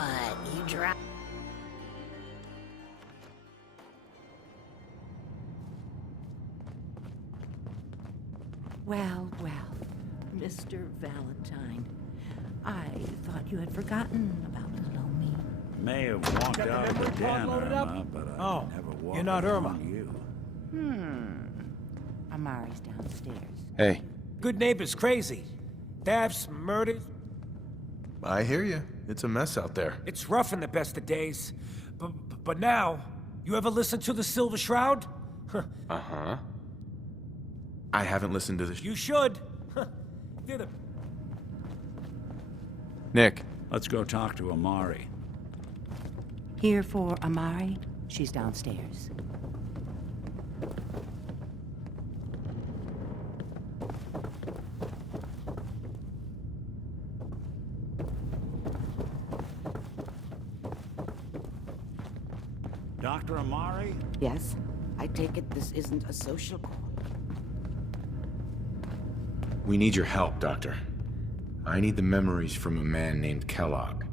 What, you dropped? Well, Mr. Valentine, I thought you had forgotten about little old me. May have walked out of the den, Irma, but I never walked you're not Irma. on you. Amari's downstairs. Hey. Good neighbors crazy. Thefts, murders. I hear you. It's a mess out there. It's rough in the best of days. But now, you ever listen to the Silver Shroud? Uh-huh. I haven't listened to this. You should. They're the... Nick. Let's go talk to Amari. Here for Amari? She's downstairs. Dr. Amari? Yes? I take it this isn't a social call. We need your help, Doctor. I need the memories from a man named Kellogg.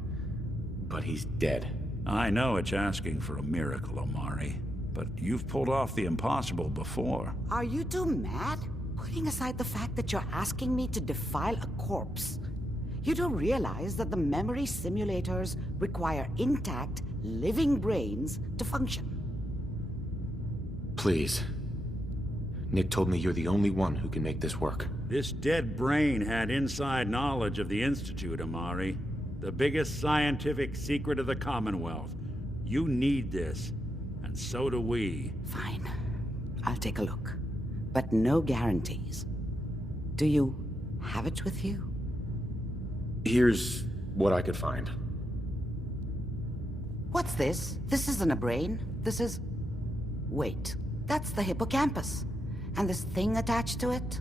But he's dead. I know it's asking for a miracle, Amari, but you've pulled off the impossible before. Are you two mad? Putting aside the fact that you're asking me to defile a corpse, you don't realize that the memory simulators require intact, living brains to function. Please. Nick told me you're the only one who can make this work. This dead brain had inside knowledge of the Institute, Amari. The biggest scientific secret of the Commonwealth. You need this, and so do we. Fine. I'll take a look. But no guarantees. Do you have it with you? Here's what I could find. What's this? This isn't a brain. This is... Wait. That's the hippocampus. And this thing attached to it?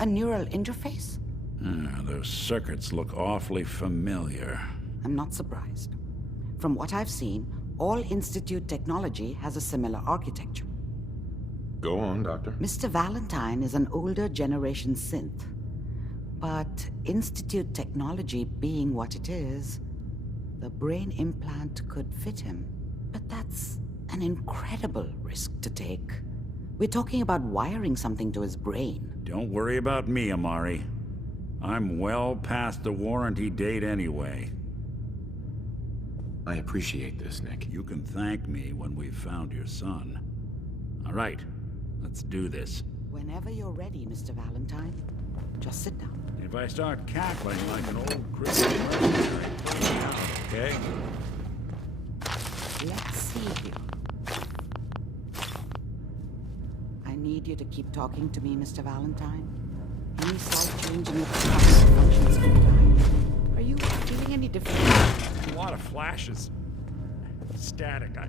A neural interface? Those circuits look awfully familiar. I'm not surprised. From what I've seen, all Institute technology has a similar architecture. Go on, Doctor. Mr. Valentine is an older generation synth. But Institute technology being what it is, the brain implant could fit him. But that's an incredible risk to take. We're talking about wiring something to his brain. Don't worry about me, Amari. I'm well past the warranty date anyway. I appreciate this, Nick. You can thank me when we've found your son. All right, let's do this. Whenever you're ready, Mr. Valentine, just sit down. If I start cackling like an old Christian mercenary, pull me out, okay? Let's see here. I need you to keep talking to me, Mr. Valentine. Any slight change in your cognitive functions can die. Are you feeling any different? A lot of flashes. Static. I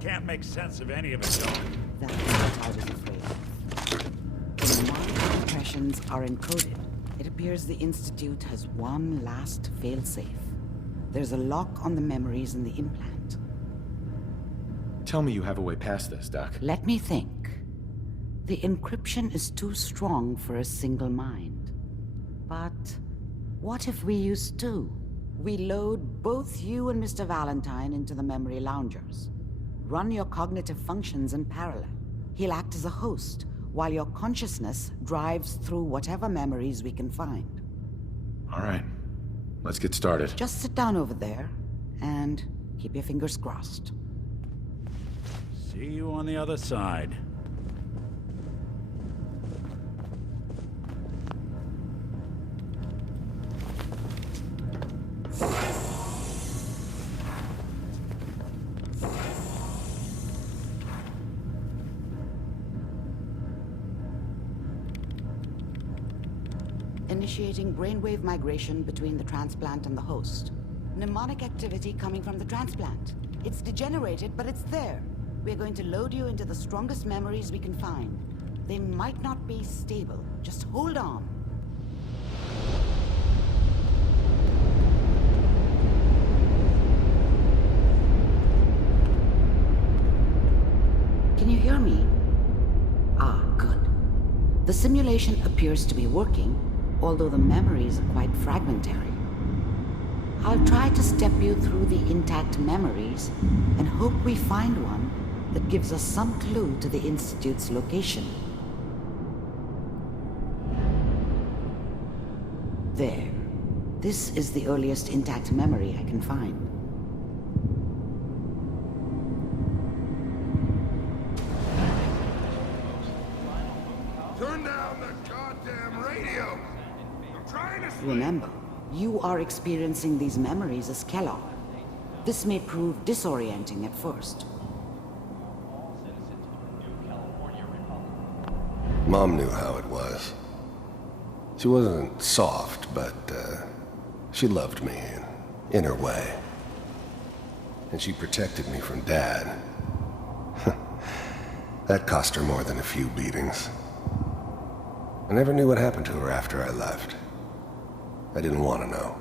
can't make sense of any of it, though. That's what I was afraid of. The mnemonic impressions are encoded. It appears the Institute has one last failsafe. There's a lock on the memories in the implant. Tell me you have a way past this, Doc. Let me think. The encryption is too strong for a single mind. But what if we use two? We load both you and Mr. Valentine into the memory loungers. Run your cognitive functions in parallel. He'll act as a host, while your consciousness drives through whatever memories we can find. All right. Let's get started. Just sit down over there, and keep your fingers crossed. See you on the other side. Initiating brainwave migration between the transplant and the host. Mnemonic activity coming from the transplant. It's degenerated, but it's there. We're going to load you into the strongest memories we can find. They might not be stable. Just hold on. Can you hear me? Ah, good. The simulation appears to be working, although the memories are quite fragmentary. I'll try to step you through the intact memories and hope we find one that gives us some clue to the Institute's location. There. This is the earliest intact memory I can find. Turn down the goddamn radio! I'm trying to sleep! Remember, you are experiencing these memories as Kellogg. This may prove disorienting at first. Mom knew how it was. She wasn't soft, but she loved me in her way. And she protected me from Dad. That cost her more than a few beatings. I never knew what happened to her after I left. I didn't want to know.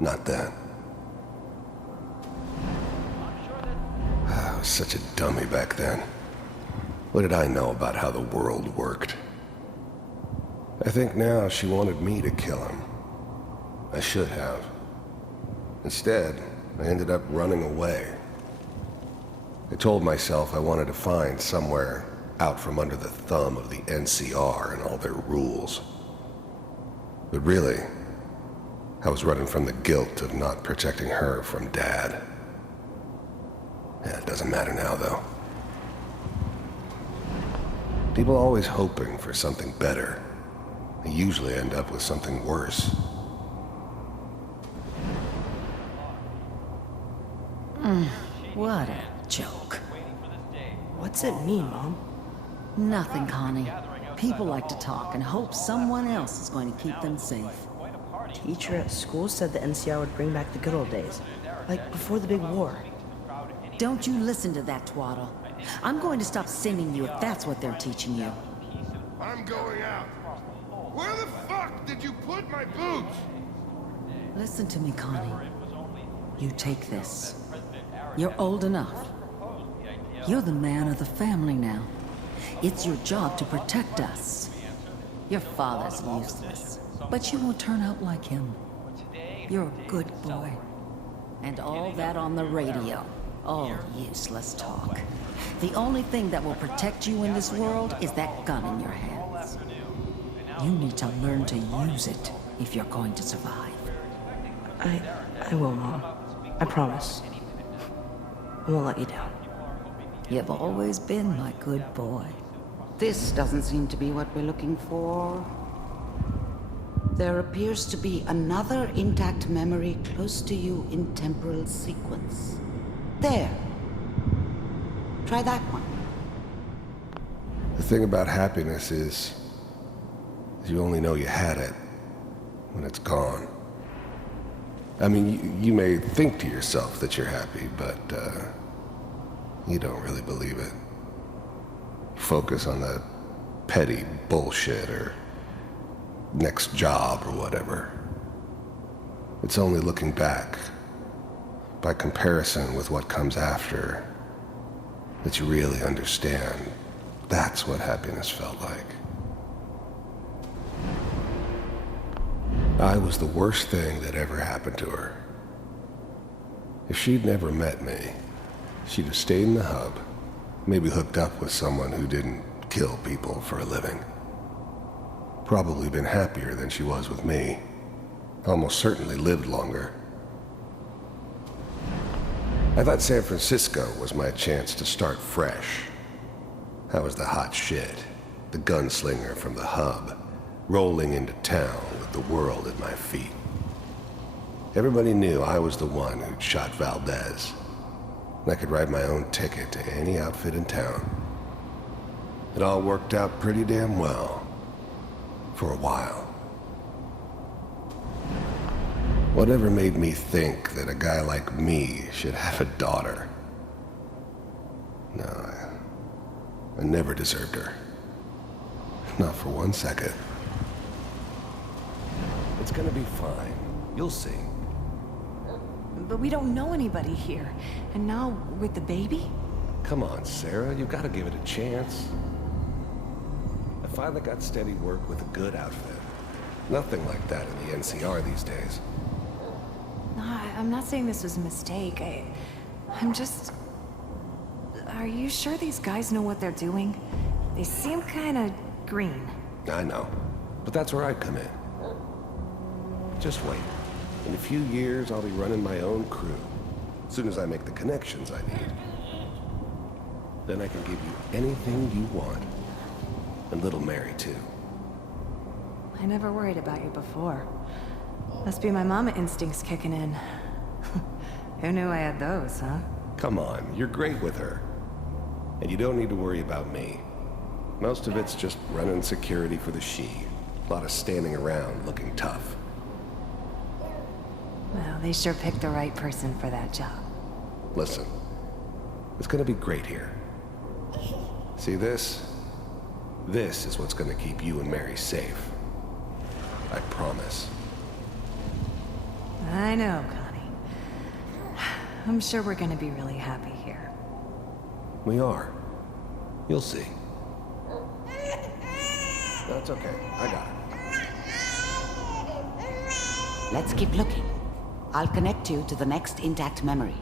Not then. I was such a dummy back then. What did I know about how the world worked? I think now she wanted me to kill him. I should have. Instead, I ended up running away. I told myself I wanted to find somewhere out from under the thumb of the NCR and all their rules. But really, I was running from the guilt of not protecting her from Dad. Yeah, it doesn't matter now, though. People are always hoping for something better. They usually end up with something worse. What a joke. What's it mean, Mom? Nothing, Connie. People like to talk and hope someone else is going to keep them safe. Teacher at school said the NCR would bring back the good old days. Like before the big war. Don't you listen to that twaddle. I'm going to stop sending you if that's what they're teaching you. I'm going out. Where the fuck did you put my boots? Listen to me, Connie. You take this. You're old enough. You're the man of the family now. It's your job to protect us. Your father's useless, but you won't turn out like him. You're a good boy. And all that on the radio. All useless talk. The only thing that will protect you in this world is that gun in your hands. You need to learn to use it if you're going to survive. I will, Mom. I promise. I won't let you down. You've always been my good boy. This doesn't seem to be what we're looking for. There appears to be another intact memory close to you in temporal sequence. There. Try that one. The thing about happiness is you only know you had it when it's gone. I mean, you may think to yourself that you're happy, but you don't really believe it. You focus on the petty bullshit or next job or whatever. It's only looking back, by comparison with what comes after, that you really understand that's what happiness felt like. I was the worst thing that ever happened to her. If she'd never met me, she'd have stayed in the hub, maybe hooked up with someone who didn't kill people for a living. Probably been happier than she was with me. Almost certainly lived longer. I thought San Francisco was my chance to start fresh. I was the hot shit, the gunslinger from the hub, rolling into town with the world at my feet. Everybody knew I was the one who'd shot Valdez. And I could write my own ticket to any outfit in town. It all worked out pretty damn well. For a while. Whatever made me think that a guy like me should have a daughter? No, I never deserved her. Not for 1 second. It's gonna be fine. You'll see. But we don't know anybody here. And now, with the baby? Come on, Sarah. You've got to give it a chance. I finally got steady work with a good outfit. Nothing like that in the NCR these days. No, I'm not saying this was a mistake. I'm just... Are you sure these guys know what they're doing? They seem kinda green. I know, but that's where I come in. Just wait. In a few years, I'll be running my own crew. As soon as I make the connections I need. Then I can give you anything you want. And little Mary, too. I never worried about you before. Must be my mama instincts kicking in. Who knew I had those, huh? Come on, you're great with her. And you don't need to worry about me. Most of it's just running security for the she. A lot of standing around looking tough. Well, they sure picked the right person for that job. Listen, it's gonna be great here. See this? This is what's gonna keep you and Mary safe. I promise. I know, Connie. I'm sure we're gonna be really happy here. We are. You'll see. That's okay. I got it. Let's keep looking. I'll connect you to the next intact memory.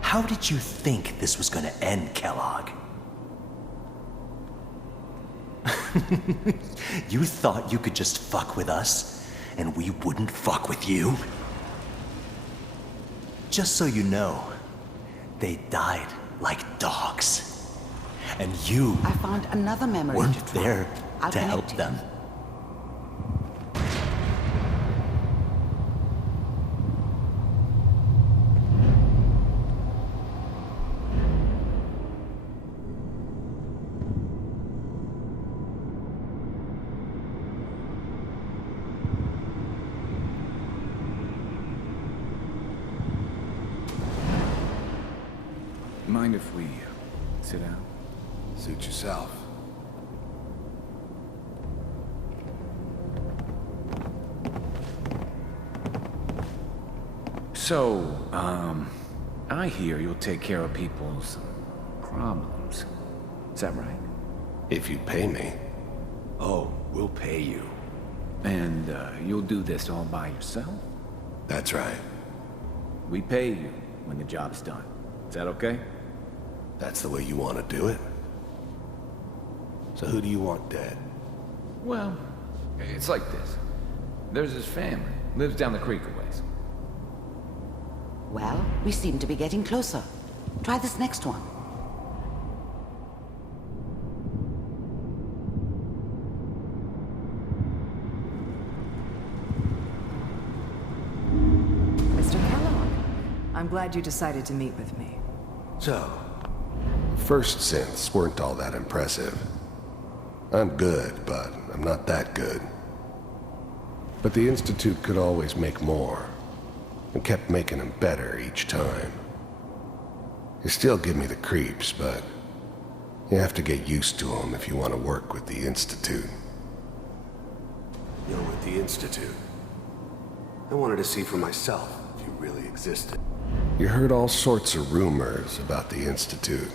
How did you think this was gonna end, Kellogg? You thought you could just fuck with us, and we wouldn't fuck with you? Just so you know, they died like dogs. And you I found another memory weren't to try. there I'll to help connect you. them. Mind if we sit down? Suit yourself. So, I hear you'll take care of people's problems. Is that right? If you pay me. Oh, we'll pay you. And, you'll do this all by yourself? That's right. We pay you when the job's done. Is that okay? That's the way you want to do it? So who do you want dead? Well, it's like this. There's his family. Lives down the creek a ways. Well, we seem to be getting closer. Try this next one. Mr. Kellogg, I'm glad you decided to meet with me. So, first synths weren't all that impressive. I'm good, but I'm not that good. But the Institute could always make more, and kept making them better each time. You still give me the creeps, but you have to get used to them if you want to work with the Institute. You're with the Institute. I wanted to see for myself if you really existed. You heard all sorts of rumors about the Institute.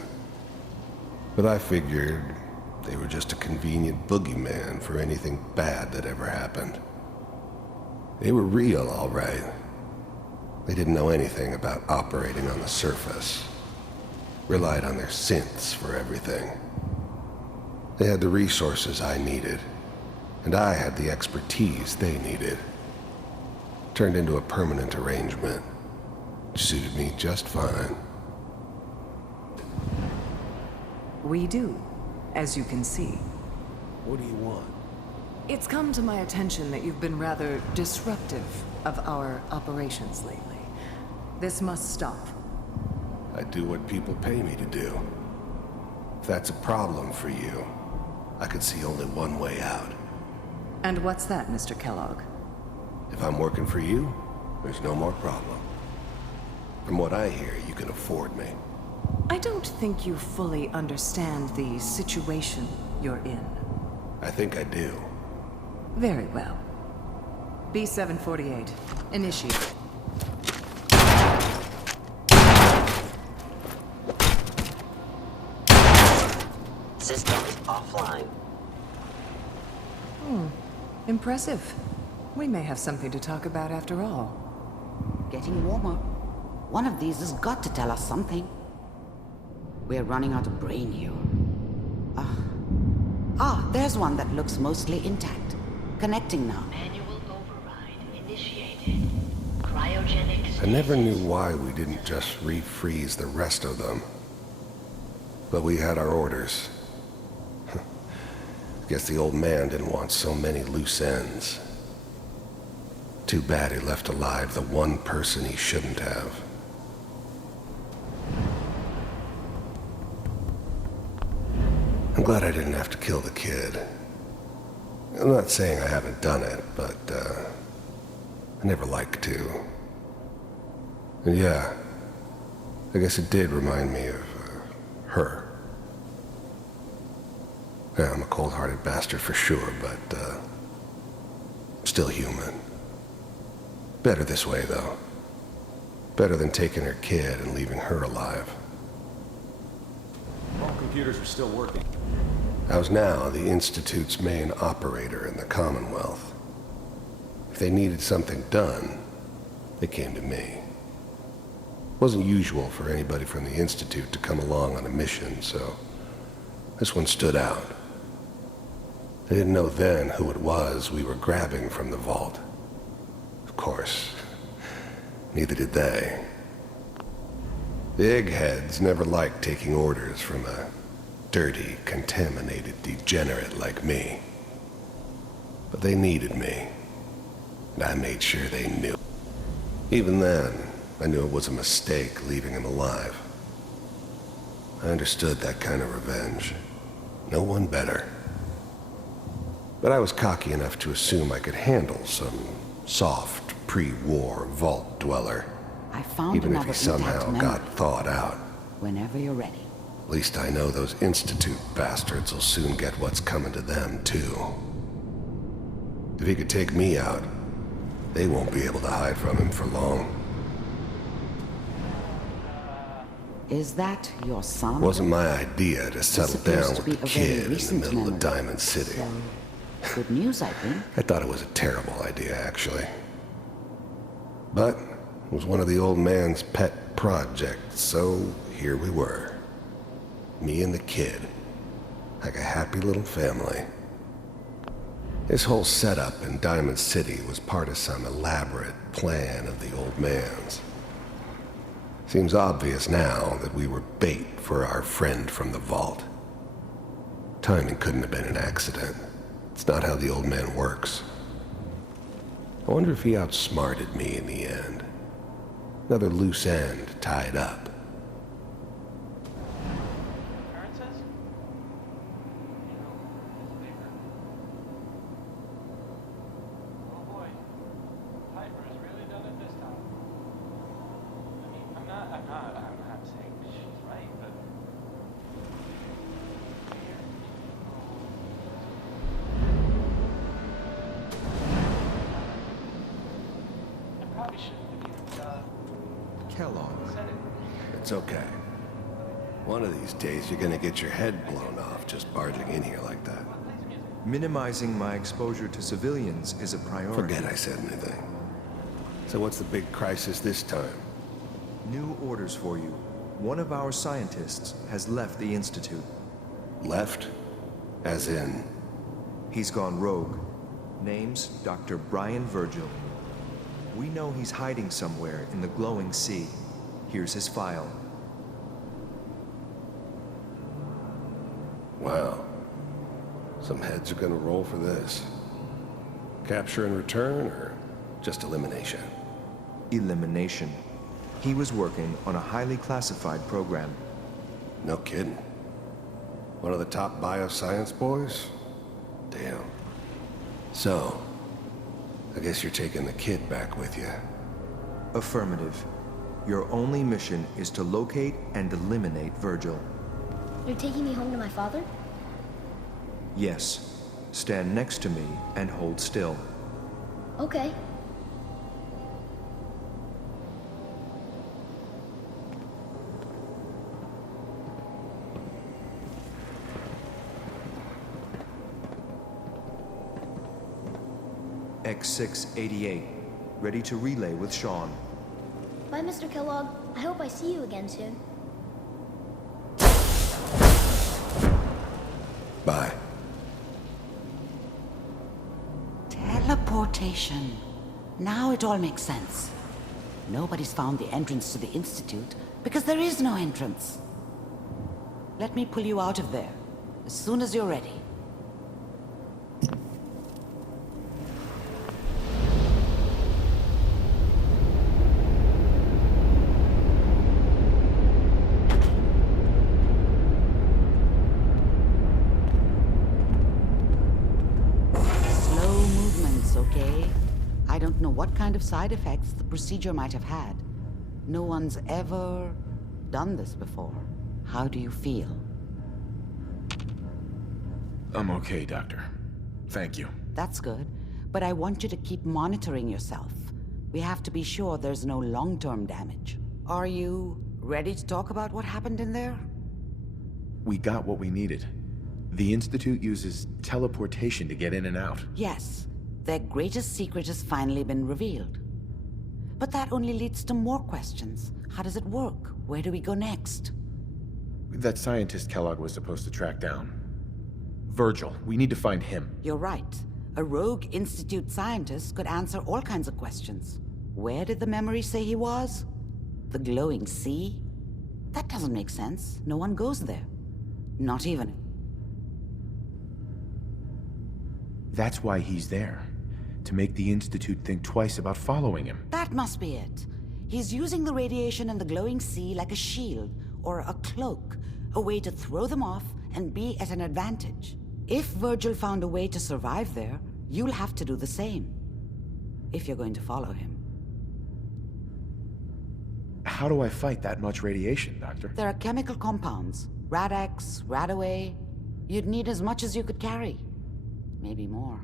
But I figured they were just a convenient boogeyman for anything bad that ever happened. They were real, all right. They didn't know anything about operating on the surface. Relied on their synths for everything. They had the resources I needed, and I had the expertise they needed. Turned into a permanent arrangement. Suited me just fine. We do, as you can see. What do you want? It's come to my attention that you've been rather disruptive of our operations lately. This must stop. I do what people pay me to do. If that's a problem for you, I could see only one way out. And what's that, Mr. Kellogg? If I'm working for you, there's no more problem. From what I hear, you can afford me. I don't think you fully understand the situation you're in. I think I do. Very well. B-748, initiate. Impressive. We may have something to talk about after all. Getting warmer. One of these has got to tell us something. We're running out of brain here. There's one that looks mostly intact. Connecting now. Manual override initiated. Cryogenic. I never knew why we didn't just refreeze the rest of them. But we had our orders. Guess the old man didn't want so many loose ends. Too bad he left alive the one person he shouldn't have. I'm glad I didn't have to kill the kid. I'm not saying I haven't done it, but, I never liked to. And yeah, I guess it did remind me of, her. Yeah, I'm a cold-hearted bastard for sure, but, still human. Better this way, though. Better than taking her kid and leaving her alive. All computers are still working. I was now the Institute's main operator in the Commonwealth. If they needed something done, they came to me. It wasn't usual for anybody from the Institute to come along on a mission, so this one stood out. They didn't know then who it was we were grabbing from the vault. Of course, neither did they. The eggheads never liked taking orders from a dirty, contaminated degenerate like me. But they needed me, and I made sure they knew. Even then, I knew it was a mistake leaving him alive. I understood that kind of revenge. No one better. But I was cocky enough to assume I could handle some soft, pre-war vault dweller. I found even if another he somehow intact got memory. thawed out. Whenever you're ready. At least I know those Institute bastards will soon get what's coming to them, too. If he could take me out, they won't be able to hide from him for long. Is that your son? It wasn't my idea to settle down appears to with be the a very kid in the recent middle memory. of Diamond City. So, good news, I think. I thought it was a terrible idea, actually. But it was one of the old man's pet projects, so here we were. Me and the kid. Like a happy little family. This whole setup in Diamond City was part of some elaborate plan of the old man's. Seems obvious now that we were bait for our friend from the vault. Timing couldn't have been an accident. It's not how the old man works. I wonder if he outsmarted me in the end. Another loose end tied up. It's okay. One of these days you're gonna get your head blown off just barging in here like that. Minimizing my exposure to civilians is a priority. Forget I said anything. So what's the big crisis this time? New orders for you. One of our scientists has left the Institute. Left? As in? He's gone rogue. Name's Dr. Brian Virgil. We know he's hiding somewhere in the glowing sea. Here's his file. Wow. Some heads are gonna roll for this. Capture and return, or just elimination? Elimination. He was working on a highly classified program. No kidding. One of the top bioscience boys? Damn. So, I guess you're taking the kid back with you. Affirmative. Your only mission is to locate and eliminate Virgil. You're taking me home to my father? Yes. Stand next to me and hold still. Okay. X688, ready to relay with Sean. Bye, Mr. Kellogg. I hope I see you again soon. Bye. Teleportation. Now it all makes sense. Nobody's found the entrance to the Institute because there is no entrance. Let me pull you out of there as soon as you're ready. Okay? I don't know what kind of side effects the procedure might have had. No one's ever done this before. How do you feel? I'm okay, Doctor. Thank you. That's good, but I want you to keep monitoring yourself. We have to be sure there's no long-term damage. Are you ready to talk about what happened in there? We got what we needed. The Institute uses teleportation to get in and out. Yes. Their greatest secret has finally been revealed. But that only leads to more questions. How does it work? Where do we go next? That scientist Kellogg was supposed to track down. Virgil, we need to find him. You're right. A rogue Institute scientist could answer all kinds of questions. Where did the memory say he was? The glowing sea? That doesn't make sense. No one goes there. Not even. That's why he's there. To make the Institute think twice about following him. That must be it. He's using the radiation in the glowing sea like a shield or a cloak, a way to throw them off and be at an advantage. If Virgil found a way to survive there, you'll have to do the same. If you're going to follow him. How do I fight that much radiation, Doctor? There are chemical compounds. Rad-X, Radaway. You'd need as much as you could carry. Maybe more.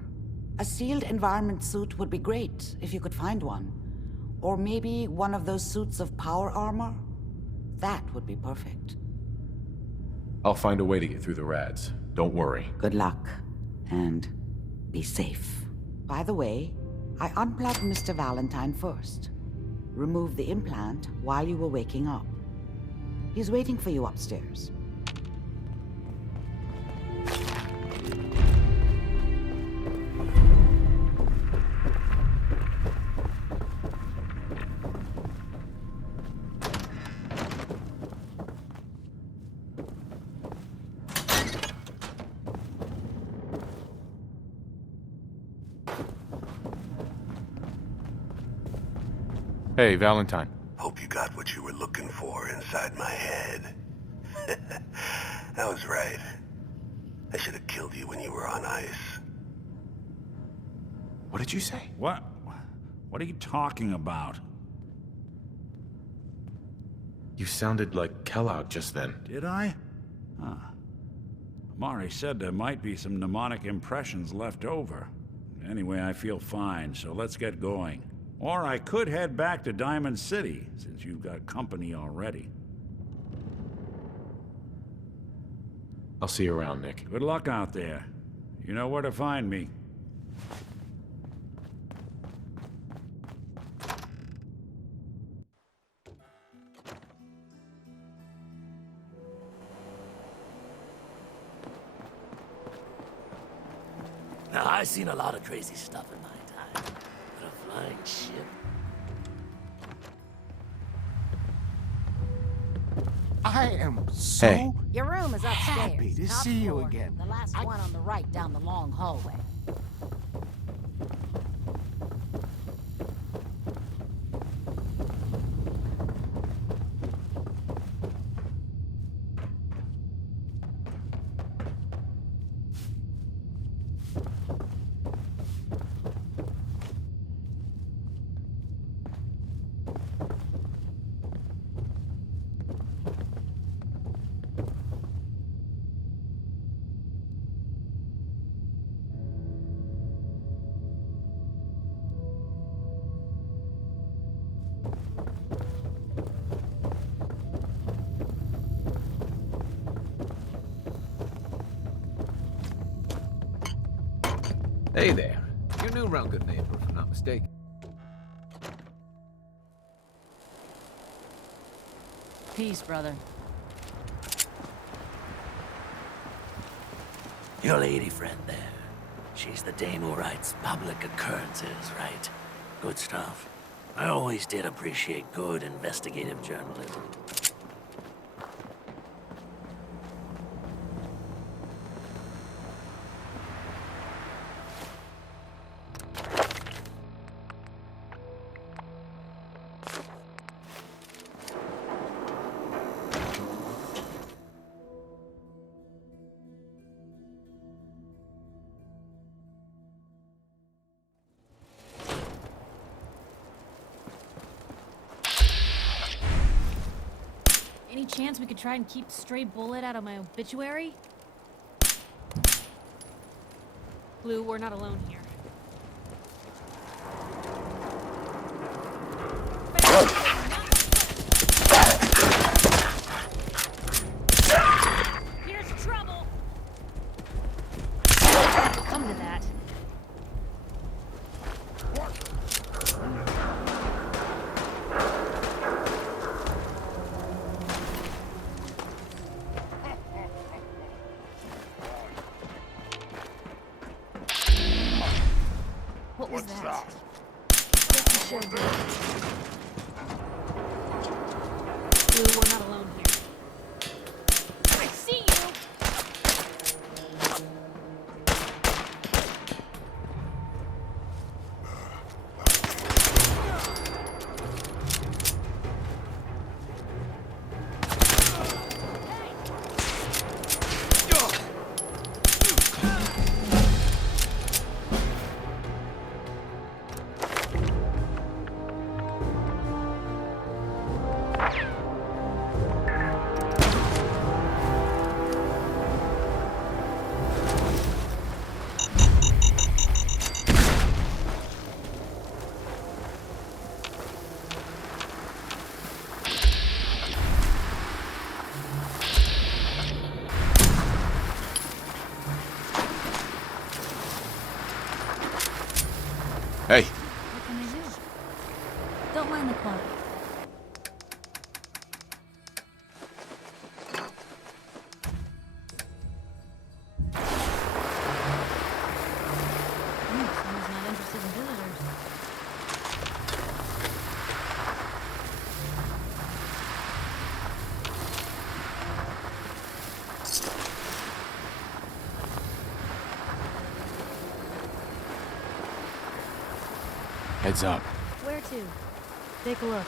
A sealed environment suit would be great, if you could find one. Or maybe one of those suits of power armor? That would be perfect. I'll find a way to get through the rads. Don't worry. Good luck. And be safe. By the way, I unplugged Mr. Valentine first. Removed the implant while you were waking up. He's waiting for you upstairs. Hey, Valentine. Hope you got what you were looking for inside my head. I was right. I should have killed you when you were on ice. What did you say? What? What are you talking about? You sounded like Kellogg just then. Did I? Huh. Amari said there might be some mnemonic impressions left over. Anyway, I feel fine, so let's get going. Or I could head back to Diamond City, since you've got company already. I'll see you around, Nick. Good luck out there. You know where to find me. Now, I've seen a lot of crazy stuff in my time. But a flying ship? I am so Your room is upstairs. happy to top see you floor. again. The last one on the right down the long hallway. Hey there. Your new do around good neighbor, if I'm not mistaken. Peace, brother. Your lady friend there. She's the dame who writes public occurrences, right? Good stuff. I always did appreciate good investigative journalism. Any chance we could try and keep Stray Bullet out of my obituary? Blue, we're not alone here. Here's trouble! Come to that. What was that? Blue, we're not alone here. I see you! Hey. What can I do? Don't mind the clock. Someone's not interested in visitors. Heads up. Where to? Take a look.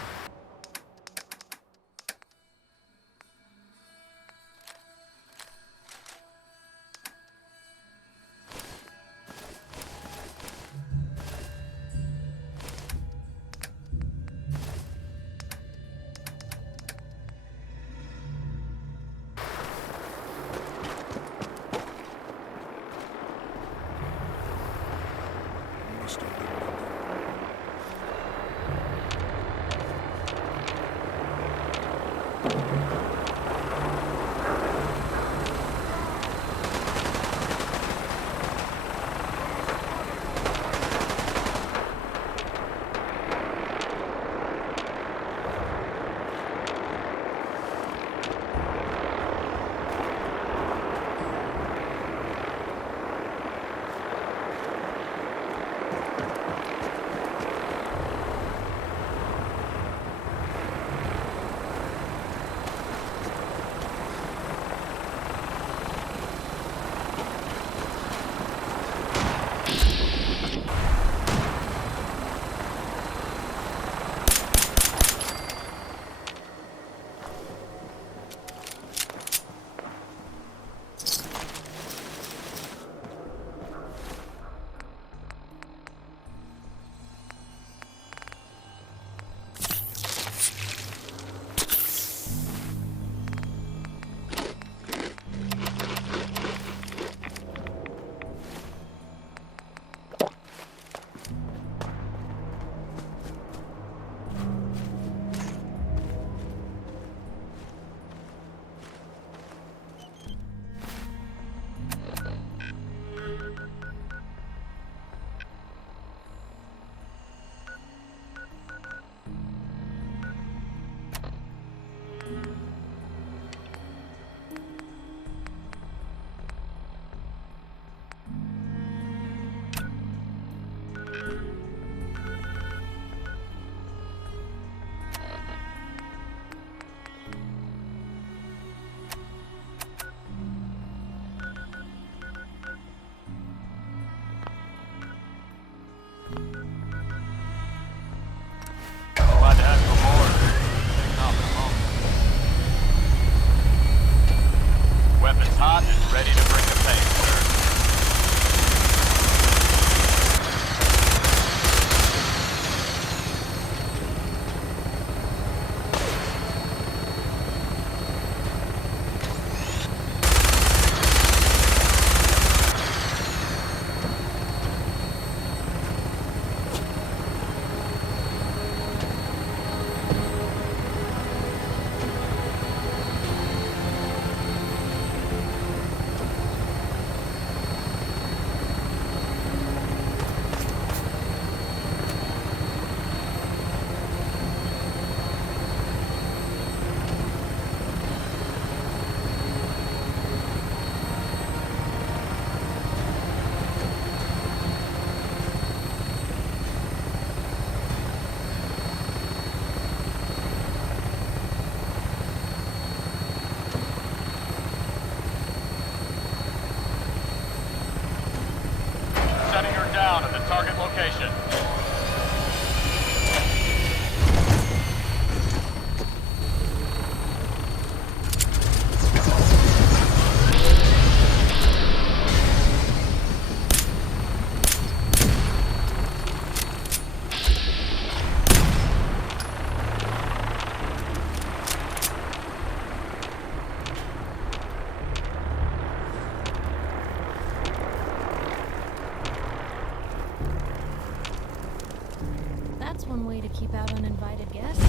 keep out uninvited guests?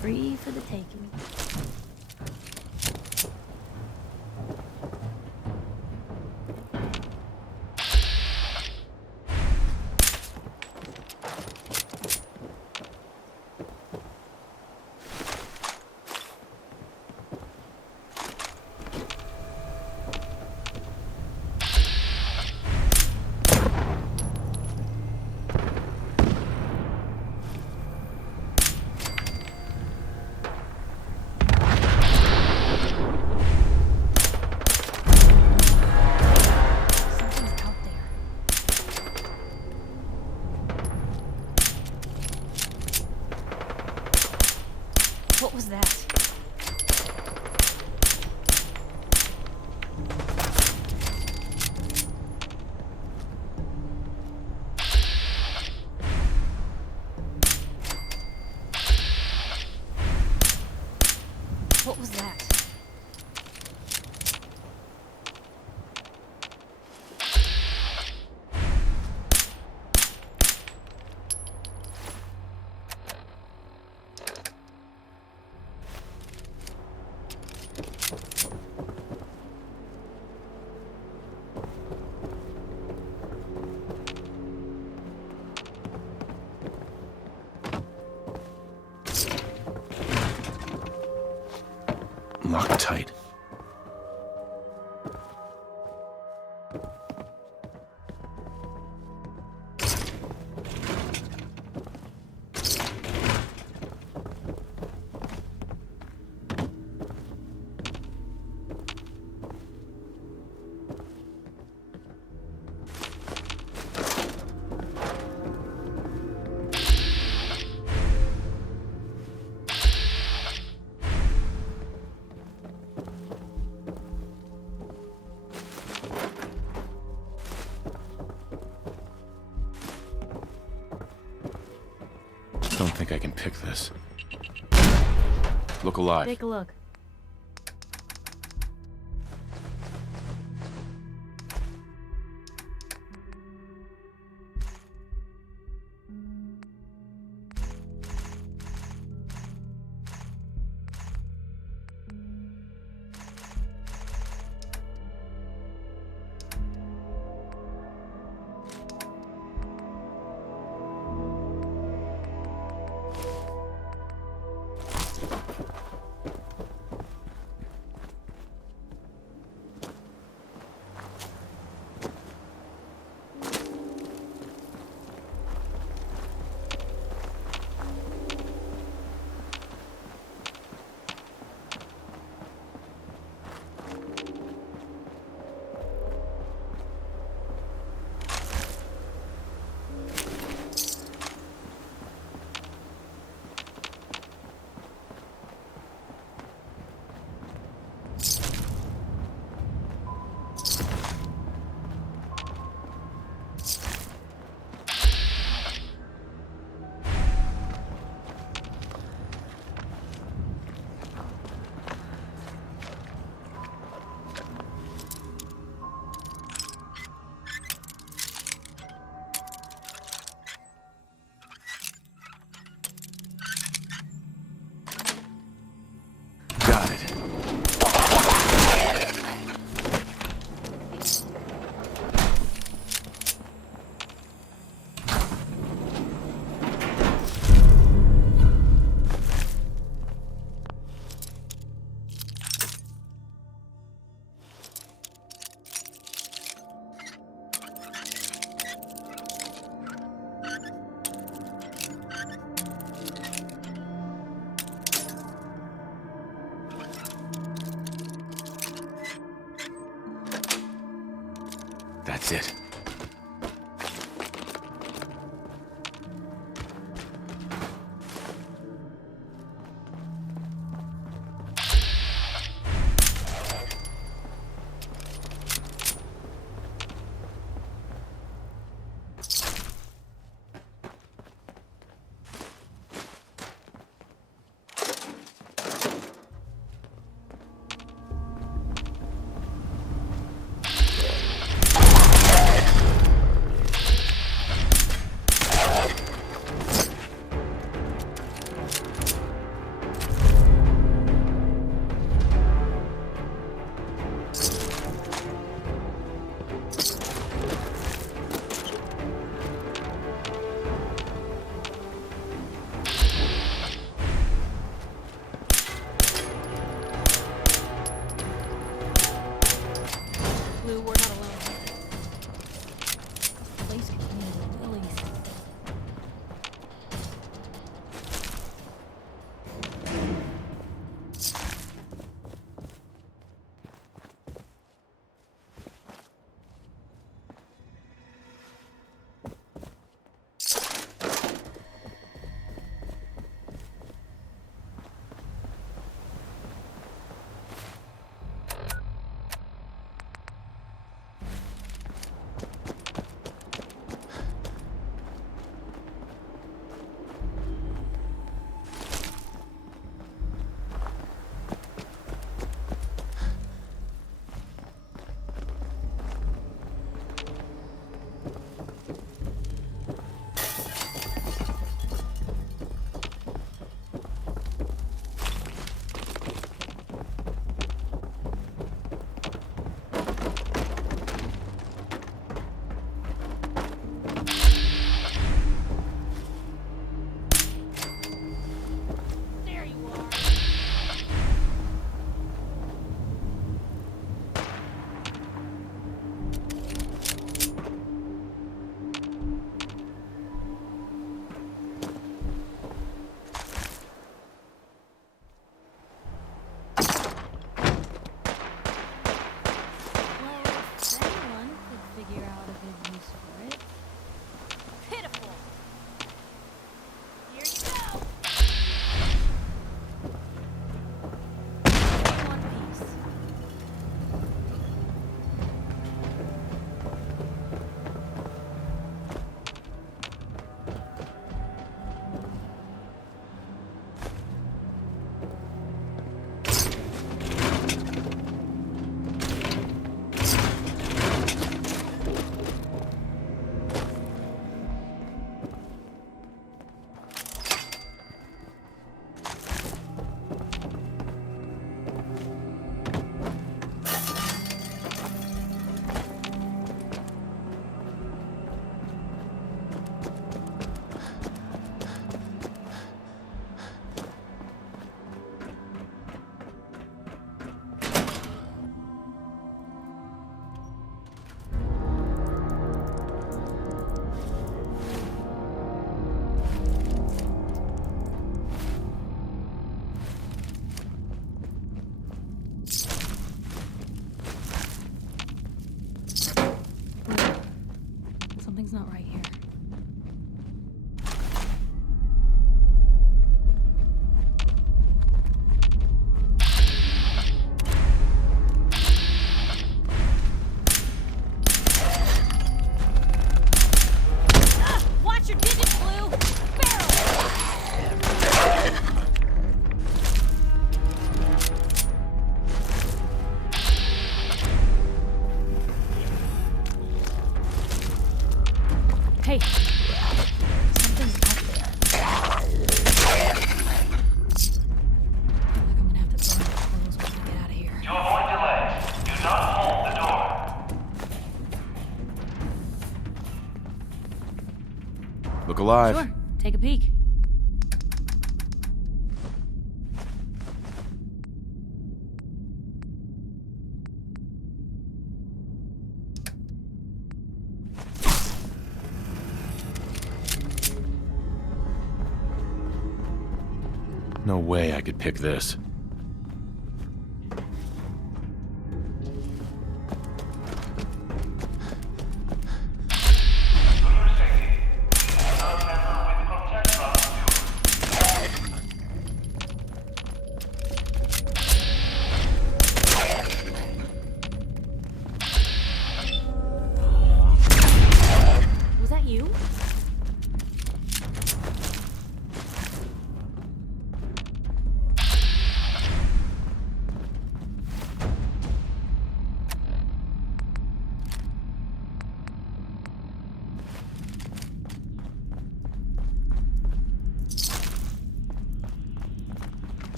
Free for the taking. What was that? What was that? Locked tight. Don't think I can pick this. Look alive. Take a look. Got it. That's it. Hey. Something's up there. I feel like I'm gonna have to burn my clothes when I get out of here. To avoid delays, do not hold the door. Look alive. Sure. Take a peek. No way I could pick this. Was that you?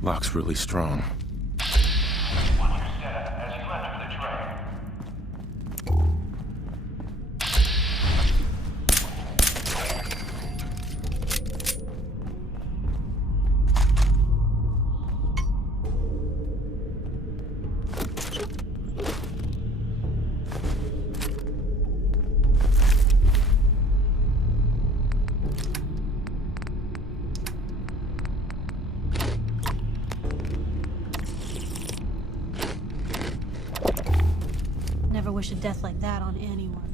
Lock's really strong. Watch your step as you enter the tray. Never wish a death like that on anyone.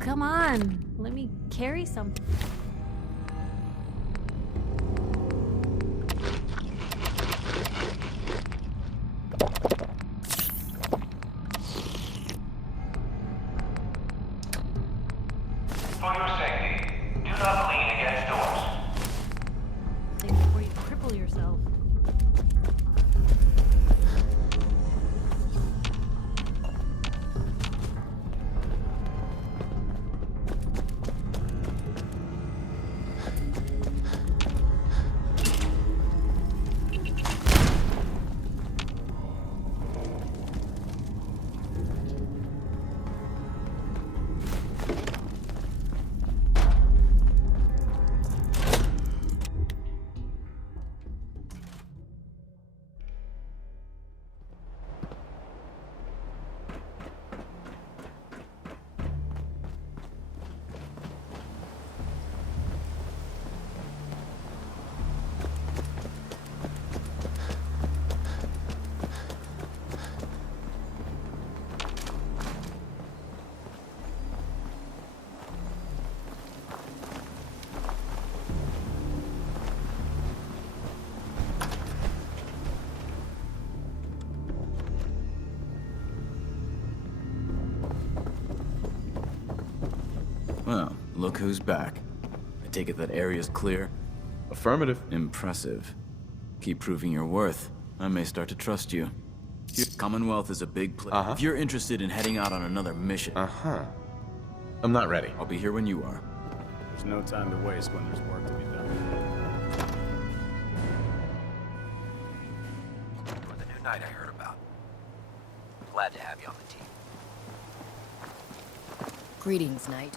Come on, let me carry something. For your safety, do not lean against doors. Think before you cripple yourself. Look who's back. I take it that area's clear? Affirmative. Impressive. Keep proving your worth. I may start to trust you. Commonwealth is a big place. If you're interested in heading out on another mission... I'm not ready. I'll be here when you are. There's no time to waste when there's work to be done. You're the new knight I heard about. Glad to have you on the team. Greetings, Knight.